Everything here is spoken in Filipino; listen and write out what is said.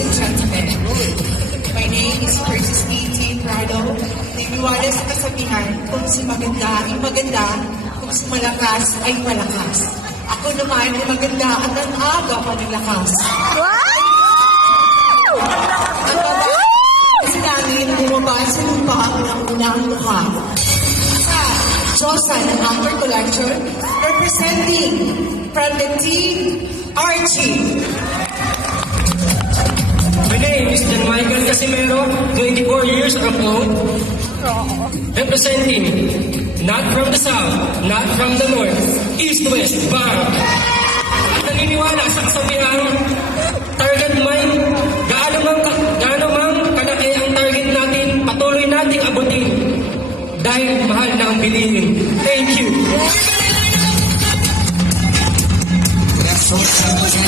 and gentlemen, my name is Curtis P.T. Prado. Niniwala sa kasabihan, kung si maganda ay maganda, kung si malakas ay malakas. Ako naman ay maganda at ang aga pa ng lakas. Ang babae sa langit, bumaba sa lupa ang unang mukha. Sa Diyosa ng Upper Collector, representing from the team Archie. My name is John Michael Casimero, 24 years ago, representing not from the south, not from the north, east, west, bang. At naniniwala sa kasabihan,